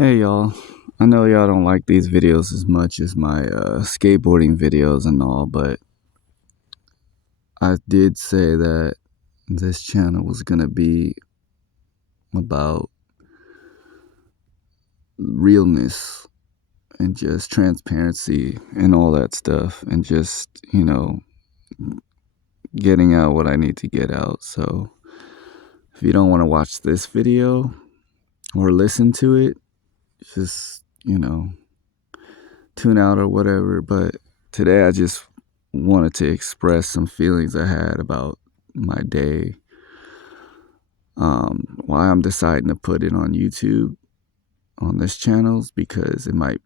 Hey y'all, I know y'all don't like these videos as much as my skateboarding videos and all, but I did say that this channel was gonna be about realness and just transparency and all that stuff, and just, getting out what I need to get out. So if you don't want to watch this video or listen to it, just, tune out or whatever. But today I just wanted to express some feelings I had about my day. Why I'm deciding to put it on YouTube on this channel is because it might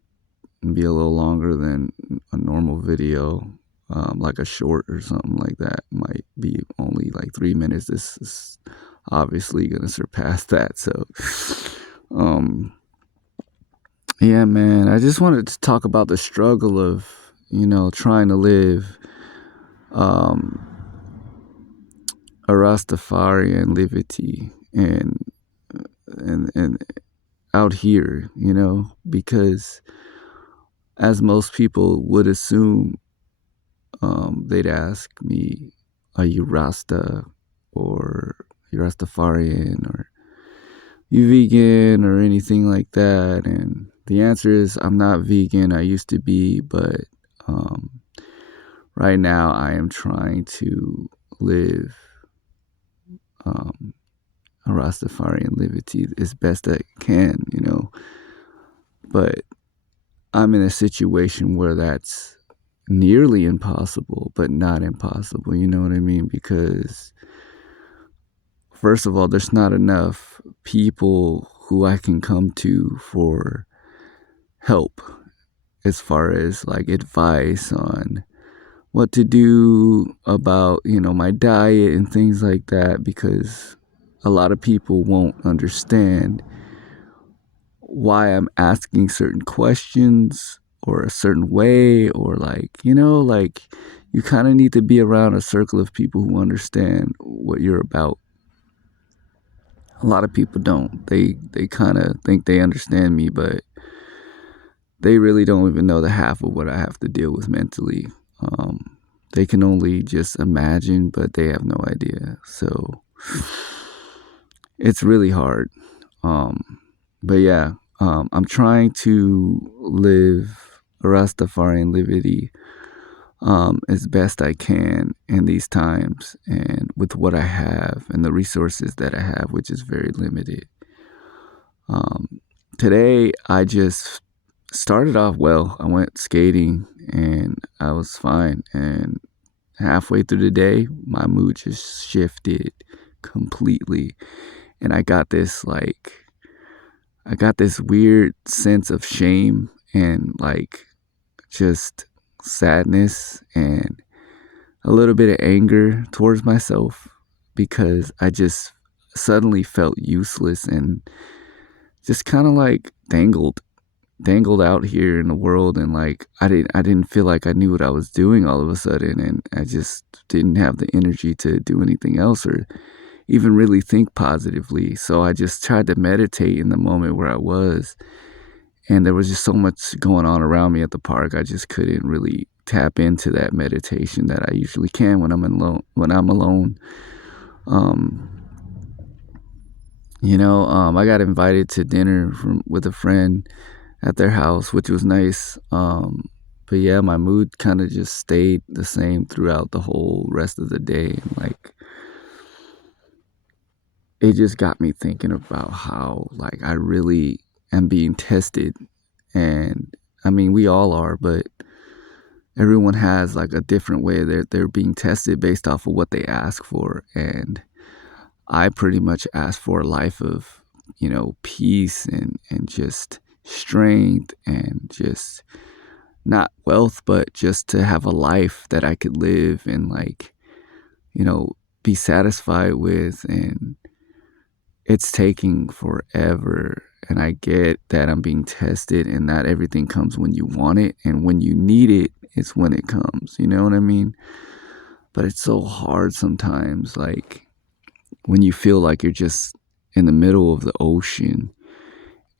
be a little longer than a normal video, like a short or something like that. It might be only like 3 minutes. This is obviously gonna surpass that. So, yeah, man, I just wanted to talk about the struggle of, trying to live a Rastafarian liberty and out here, because as most people would assume, they'd ask me, "Are you Rasta, or you Rastafarian, or you vegan, or anything like that?" And the answer is, I'm not vegan. I used to be, but right now I am trying to live a Rastafarian liberty as best I can, but I'm in a situation where that's nearly impossible, but not impossible. You know what I mean? Because first of all, there's not enough people who I can come to for help as far as like advice on what to do about, my diet and things like that, because a lot of people won't understand why I'm asking certain questions or a certain way, or like, you kind of need to be around a circle of people who understand what you're about. A lot of people don't. They kind of think they understand me, but they really don't even know the half of what I have to deal with mentally. They can only just imagine, but they have no idea. So it's really hard. But yeah, I'm trying to live a Rastafarian liberty as best I can in these times, and with what I have and the resources that I have, which is very limited. Today, I just started off well. I went skating and I was fine. And halfway through the day, my mood just shifted completely. And I got this weird sense of shame and like just sadness and a little bit of anger towards myself, because I just suddenly felt useless and just kind of like dangled out here in the world, and like I didn't feel like I knew what I was doing all of a sudden, and I just didn't have the energy to do anything else or even really think positively. So I just tried to meditate in the moment where I was, and there was just so much going on around me at the park. I just couldn't really tap into that meditation that I usually can when I'm alone. Um, I got invited to dinner with a friend at their house, which was nice. But yeah, my mood kind of just stayed the same throughout the whole rest of the day. Like, it just got me thinking about how like I really am being tested. And I mean, we all are, but everyone has like a different way they're being tested based off of what they ask for. And I pretty much asked for a life of, peace and just strength, and just not wealth, but just to have a life that I could live and like, be satisfied with. And it's taking forever. And I get that I'm being tested, and not everything comes when you want it. And when you need it, it's when it comes. You know what I mean? But it's so hard sometimes, like when you feel like you're just in the middle of the ocean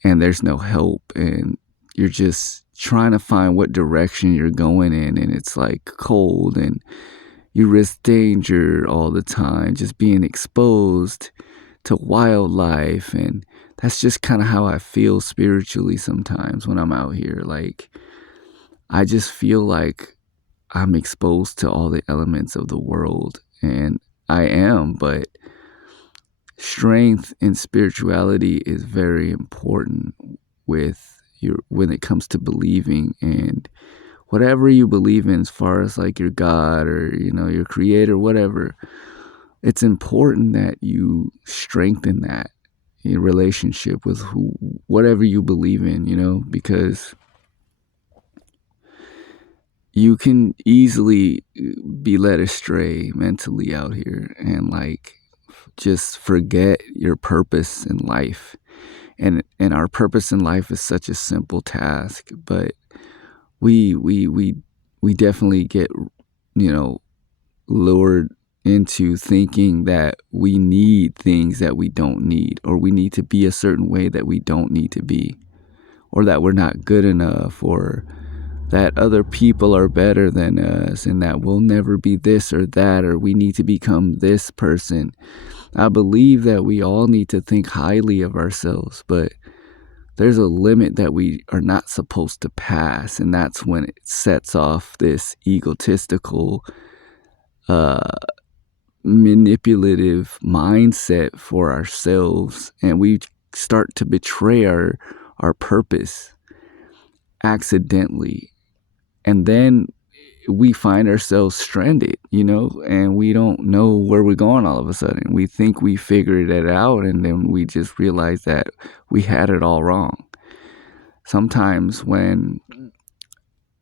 and there's no help, and you're just trying to find what direction you're going in, and it's like cold, and you risk danger all the time, just being exposed to wildlife. And that's just kind of how I feel spiritually sometimes when I'm out here. Like, I just feel like I'm exposed to all the elements of the world, and I am, but strength and spirituality is very important with your when it comes to believing, and whatever you believe in, as far as like your God or your creator, whatever. It's important that you strengthen that your relationship with whatever you believe in, because you can easily be led astray mentally out here, and like just forget your purpose in life. And our purpose in life is such a simple task, but we definitely get lured into thinking that we need things that we don't need, or we need to be a certain way that we don't need to be, or that we're not good enough, or that other people are better than us, and that we'll never be this or that, or we need to become this person. I believe that we all need to think highly of ourselves, but there's a limit that we are not supposed to pass, and that's when it sets off this egotistical, manipulative mindset for ourselves, and we start to betray our purpose accidentally, and then we find ourselves stranded, and we don't know where we're going all of a sudden. We think we figured it out, and then we just realize that we had it all wrong. Sometimes when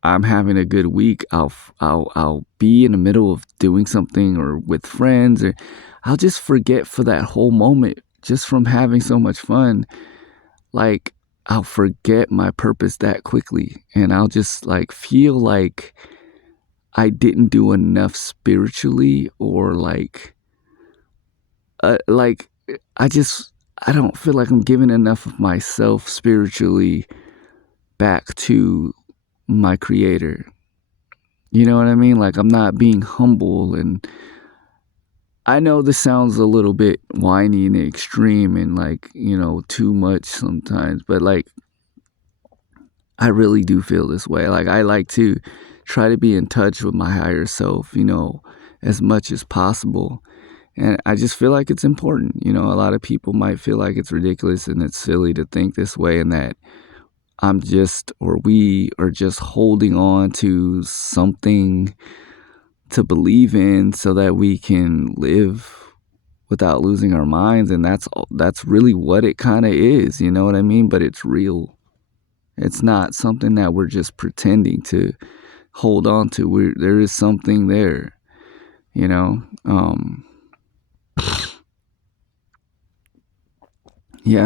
I'm having a good week, I'll be in the middle of doing something or with friends, or I'll just forget for that whole moment, just from having so much fun. Like, I'll forget my purpose that quickly, and I'll just like feel like I didn't do enough spiritually, or like I don't feel like I'm giving enough of myself spiritually back to my creator. You know what I mean? Like, I'm not being humble. And I know this sounds a little bit whiny and extreme and like, too much sometimes, but like, I really do feel this way. Like, I like to try to be in touch with my higher self, as much as possible. And I just feel like it's important. A lot of people might feel like it's ridiculous and it's silly to think this way, and that we are just holding on to something to believe in so that we can live without losing our minds. And that's really what it kind of is, you know what I mean? But it's real. It's not something that we're just pretending to hold on to. There is something there, yeah,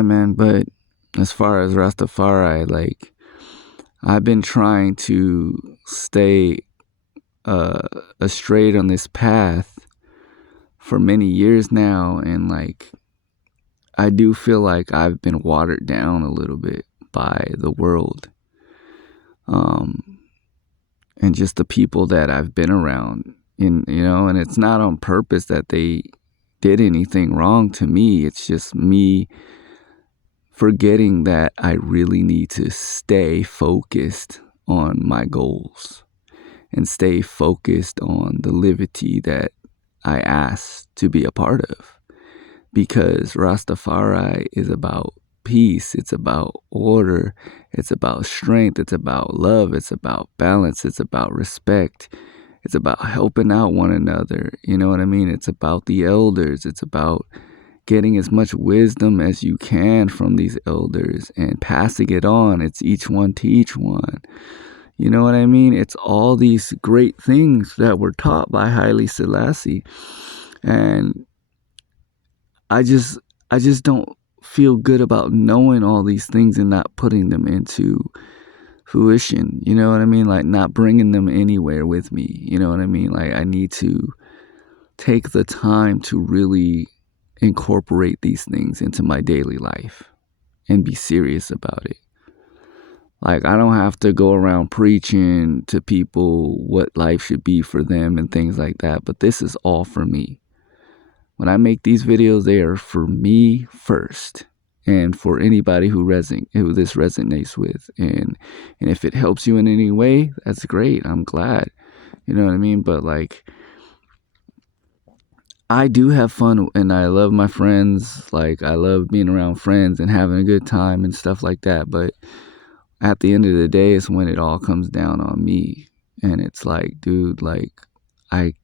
man. But as far as Rastafari, like, I've been trying to stay straight on this path for many years now, and like, I do feel like I've been watered down a little bit by the world, and just the people that I've been around, and it's not on purpose that they did anything wrong to me. It's just me forgetting that I really need to stay focused on my goals and stay focused on the liberty that I asked to be a part of. Because Rastafari is about peace, it's about order, it's about strength, it's about love, it's about balance, it's about respect, it's about helping out one another. You know what I mean? It's about the elders, it's about getting as much wisdom as you can from these elders and passing it on. It's each one teach one. You know what I mean? It's all these great things that were taught by Haile Selassie. And I just don't feel good about knowing all these things and not putting them into fruition. You know what I mean? Like, not bringing them anywhere with me. You know what I mean? Like, I need to take the time to really incorporate these things into my daily life. and be serious about it. Like, I don't have to go around preaching to people what life should be for them and things like that, but this is all for me. When I make these videos, they are for me first, and for anybody who this resonates with. And if it helps you in any way, that's great. I'm glad. You know what I mean? But like, I do have fun, and I love my friends. Like, I love being around friends and having a good time and stuff like that. But at the end of the day, it's when it all comes down on me. And it's like, dude, like, I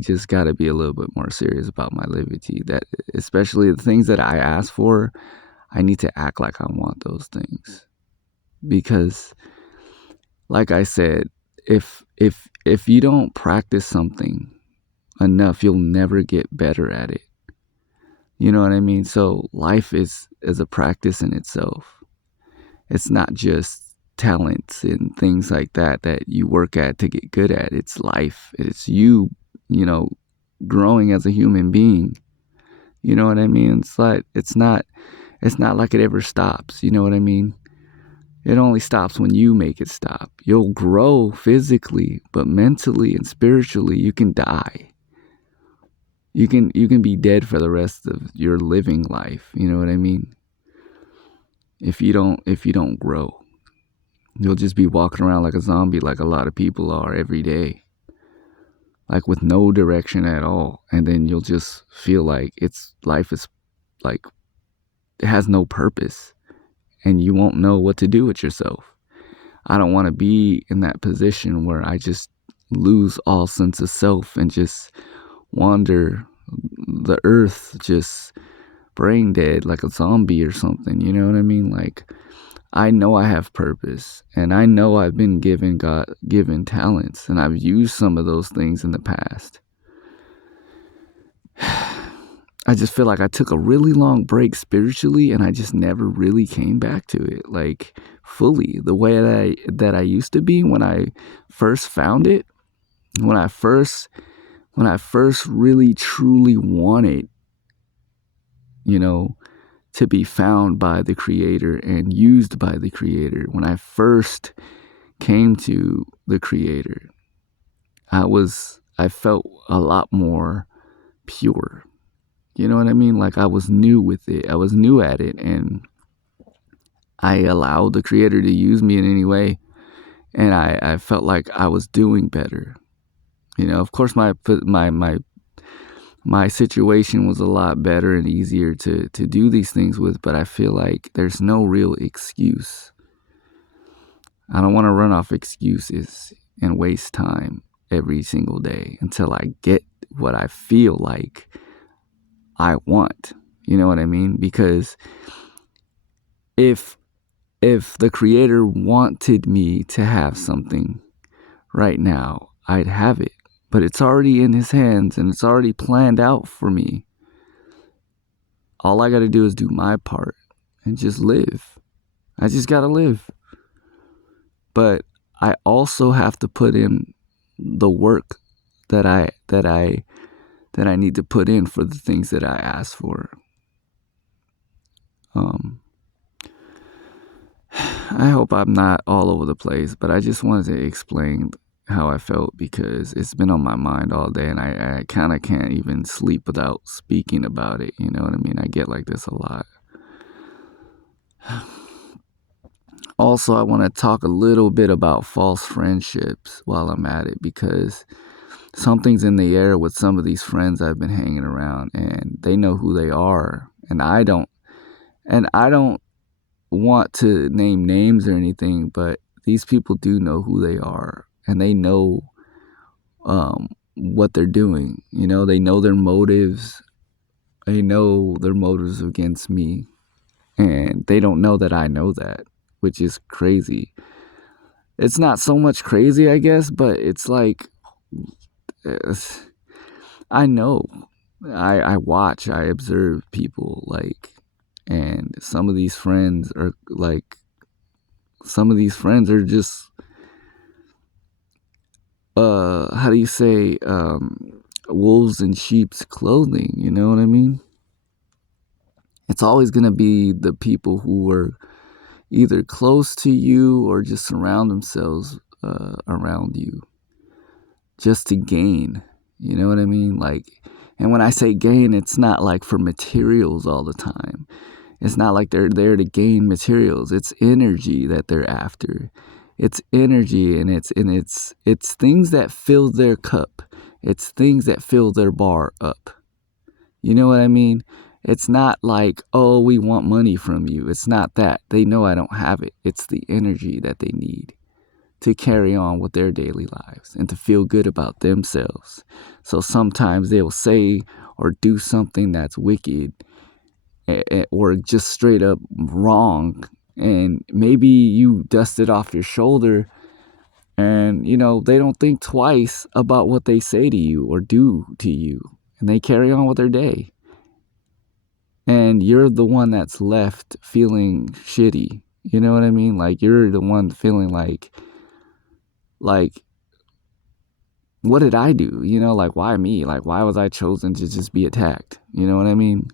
just got to be a little bit more serious about my liberty. That, especially the things that I ask for, I need to act like I want those things. Because, like I said, if you don't practice something enough, you'll never get better at it. You know what I mean? So life is a practice in itself. It's not just talents and things like that you work at to get good at. It's life. It's you, growing as a human being. You know what I mean? It's like, it's not like it ever stops. You know what I mean? It only stops when you make it stop. You'll grow physically, but mentally and spiritually, you can die. You can be dead for the rest of your living life. You know what I mean? If you don't grow, you'll just be walking around like a zombie, like a lot of people are every day, like with no direction at all. And then you'll just feel like life is like, it has no purpose, and you won't know what to do with yourself. I don't want to be in that position where I just lose all sense of self and just wander the earth, just brain dead like a zombie or something. You know what I mean? Like, I know I have purpose, and I know I've been given talents, and I've used some of those things in the past. I just feel like I took a really long break spiritually, and I just never really came back to it, like, fully, the way that I used to be when I first found it. When I first really truly wanted, to be found by the Creator and used by the Creator. When I first came to the Creator, I felt a lot more pure. You know what I mean? Like, I was new with it. I was new at it, and I allowed the Creator to use me in any way, and I felt like I was doing better. Of course, my situation was a lot better and easier to do these things with, but I feel like there's no real excuse. I don't want to run off excuses and waste time every single day until I get what I feel like I want. You know what I mean? Because if the Creator wanted me to have something right now, I'd have it. But it's already in His hands, and it's already planned out for me. All I got to do is do my part and just live. I just got to live. But I also have to put in the work that I need to put in for the things that I ask for. I hope I'm not all over the place, but I just wanted to explain how I felt, because it's been on my mind all day, and I kind of can't even sleep without speaking about it. You know what I mean? I get like this a lot. Also, I want to talk a little bit about false friendships while I'm at it, because something's in the air with some of these friends I've been hanging around, and they know who they are, and I don't want to name names or anything, but these people do know who they are, and they know what they're doing. They know their motives. They know their motives against me, and they don't know that I know that, which is crazy. It's not so much crazy, I guess, but it's like, I know. I watch, I observe people, like, and some of these friends are just, how do you say, wolves in sheep's clothing, you know what I mean? It's always going to be the people who are either close to you or just surround themselves around you just to gain. You know what I mean? Like, and when I say gain, it's not like for materials all the time. It's not like they're there to gain materials. It's energy that they're after. It's energy, and it's things that fill their cup. It's things that fill their bar up. You know what I mean? It's not like, oh, we want money from you. It's not that. They know I don't have it. It's the energy that they need to carry on with their daily lives and to feel good about themselves. So sometimes they'll say or do something that's wicked or just straight up wrong. And maybe you dust it off your shoulder and, they don't think twice about what they say to you or do to you. And they carry on with their day. And you're the one that's left feeling shitty. You know what I mean? Like, you're the one feeling like, what did I do? Like, why me? Like, why was I chosen to just be attacked? You know what I mean?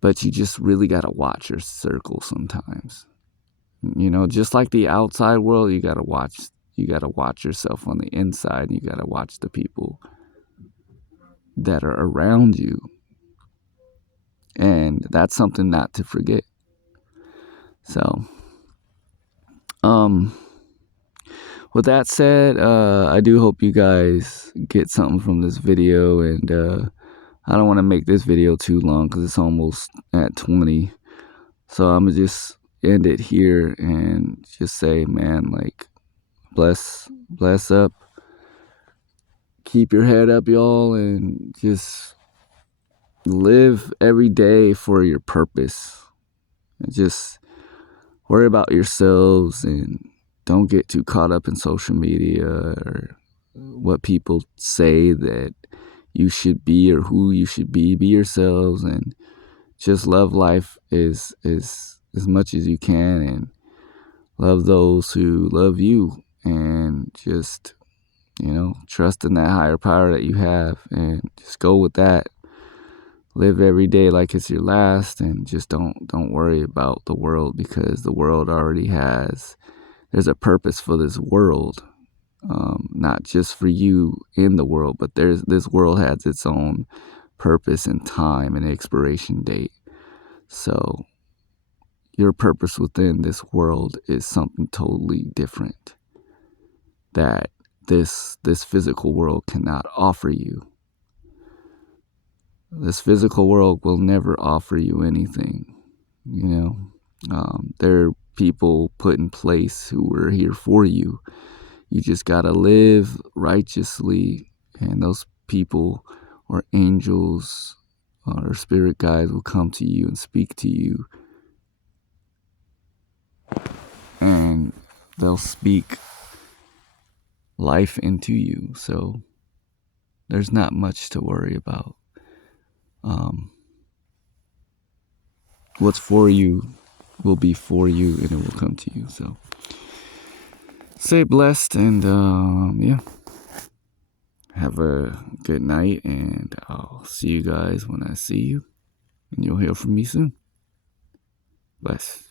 But you just really got to watch your circle sometimes. Just like the outside world, you got to watch yourself on the inside. You got to watch the people that are around you. And that's something not to forget. So, with that said, I do hope you guys get something from this video, and I don't want to make this video too long because it's almost at 20. So I'm gonna just end it here and just say, man, like, bless up, keep your head up, y'all, and just live every day for your purpose. And just worry about yourselves and don't get too caught up in social media or what people say that you should be or who you should be. Be yourselves and just love life as much as you can, and love those who love you, and just, trust in that higher power that you have, and just go with that. Live every day like it's your last, and just don't worry about the world, because the world already there's a purpose for this world, not just for you in the world, but this world has its own purpose and time and expiration date. So your purpose within this world is something totally different that this physical world cannot offer you. This physical world will never offer you anything. There are people put in place who are here for you. You just gotta live righteously, and those people or angels or spirit guides will come to you and speak to you, and they'll speak life into you. So there's not much to worry about. What's for you will be for you, and it will come to you. So stay blessed, and have a good night, and I'll see you guys when I see you, and you'll hear from me soon. Bless.